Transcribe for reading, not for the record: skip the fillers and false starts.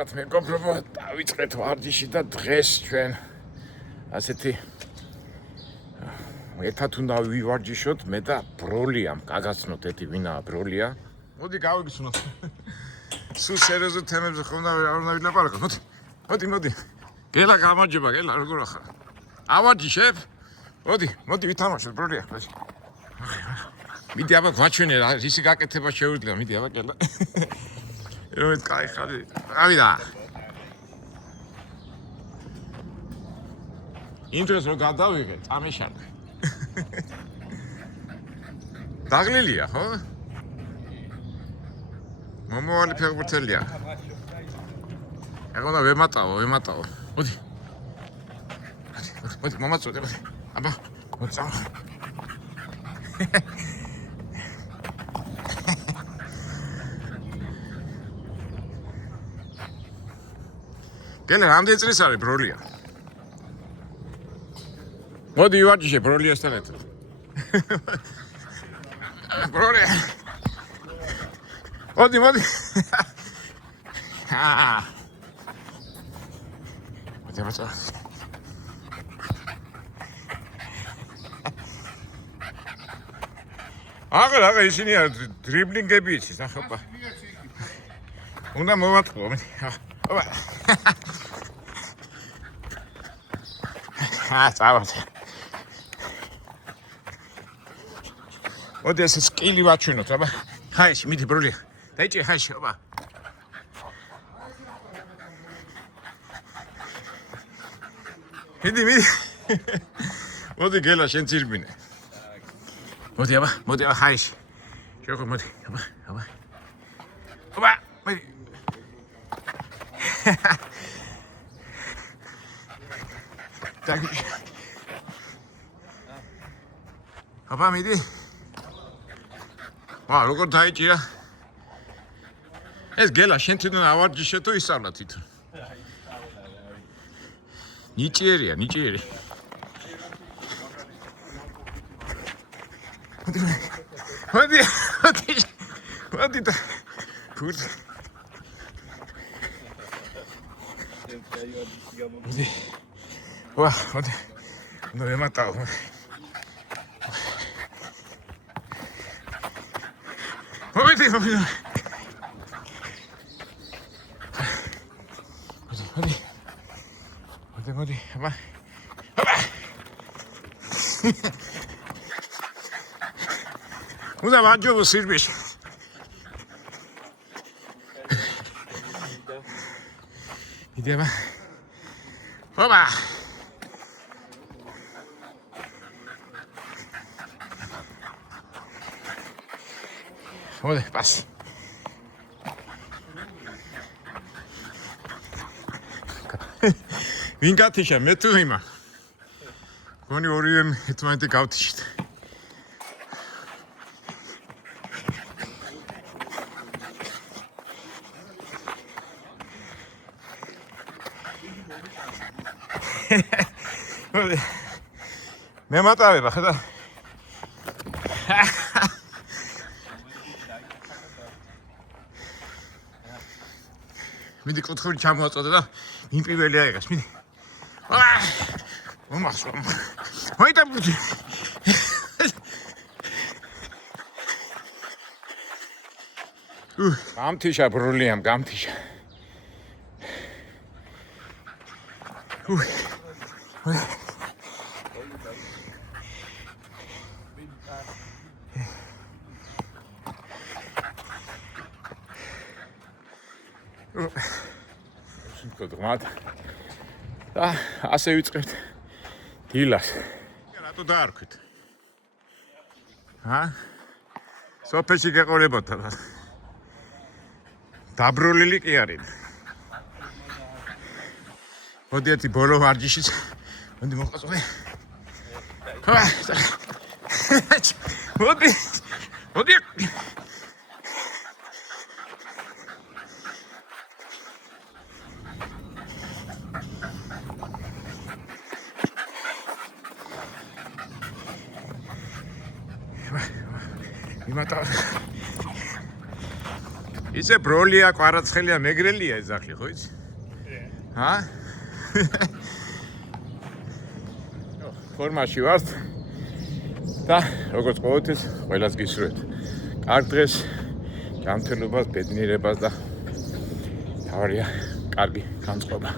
მადლობთ მეგობრებო, დავიწყეთ ვარჯიში და დღეს ჩვენ ასეთი ერთად უნდა ვივარჯიშოთ მე და ბროლიამ, გაგაცნოთ ერთი ვინაა ბროლია. მოდი გავიგრძნოთ. სულ სერიოზულ თემებზე ხომ უნდა ვილაპარაკოთ. მოდი. გელა გამარჯობა, გელა როგორ ახარ? ავარჯიშებ? მოდი ვითამაშოთ ბროლია. მიდი აბა გვაჩვენე რა ისი გაკეთება შეუძლია, მიდი აბა გელა. Romit kay ხარი. ავიდა. ინტერეს რო გადავიღე, წამეშალე. დაღლილია, ხო? მომავალი ფეხბურთელია. ეგონა ვემატავო. მოდი, მომაწოდე. აბა, მოწამ. გელა რამდენი წლის არის ბროლია? მოდი ვარჯიშე ბროლიასთან ერთად. ბროლია. მოდი. მოდი. აღარ ისინი დრიბლინგები იცის, ახლა. უნდა მოვატყო. აბა. წავად. მოდი ეს სკილი ვაჩვენოთ, აბა. ხაიში, მიდი ბროლია. დაიჭი ხაიში, აბა. მიდი. მოდი გელა შენ ძირბინე. მოდი აბა ხაიში. შეგო მოდი, აბა. მოდი. აბა მიდი. როგორ დაიჭირა? ეს გელა შენ თვითონ ავარჯიშე თუ ისწავლა თვითონ? ნიჭიერია. მოდი და გუდ. მოდი. ნუ ემატავ. მოდი, აბა. უნდა ვაჯობო სირბიში. მიდი აბა. აბა. მოდი, პას. ვინ გათიშა მე თუ იმა? გონი ორივე ერთმანეთი გავთიშით. მოდი. მე მატარება ხედა. მიდი კუთხური ჩამოაწოდე და იმ პირველი აიღეს, მიდი. მომახსოვ. მოიდა ბუჯი. გამთიშა ბროლიამ, გამთიშა. გმად. და ასე ვიწყებთ დილას. რატო დაარქვით? სოფელში გეყოლებოდა. დაბროლილი კი არის. მოდი ერთი ბოლო ვარჯიშიც. მოდი მოყავე. მოდი. იმატა. იცი ბროლია, კვარაცხელია, მეგრელია ეს სახლი, ხო იცი? ჰა? ფორმაში ვართ და როგორც ყოველთვის ყველას გისურვებთ კარგ დღეს, ჯანმრთელობას, ბედნიერებას და თავარია კარგი განწყობა.